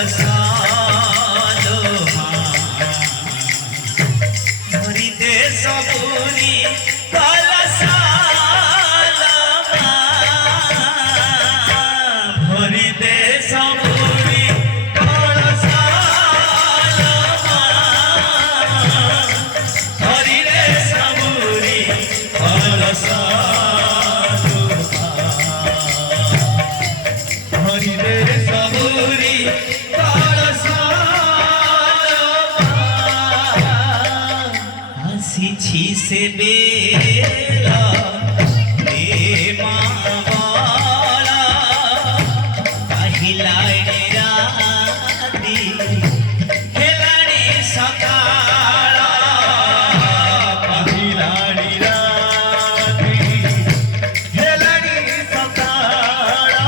कलसालो भरी दे सबुरी कलसालो भरी दे सबुरी कलसालो भरी दे सबुरी कलसालो भरी दे सबुरी हसी से बेला मावाला पहिला राती खेलाड़ी सकाळा पहिला राती खेलाड़ी सकाळा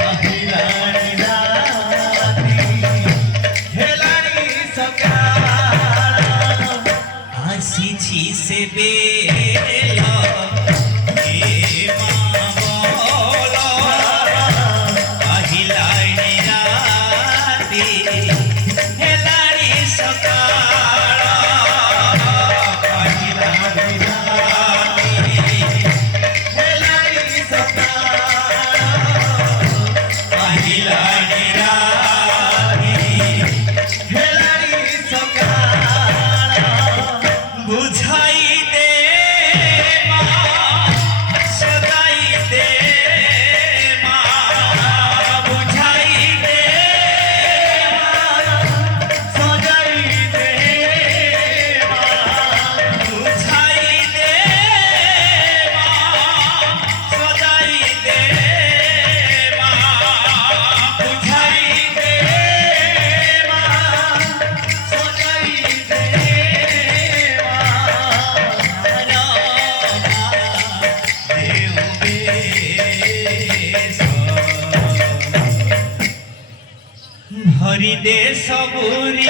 पहिला राती खेलाड़ी सकाळा हसी से बेला भरी दे सबुरी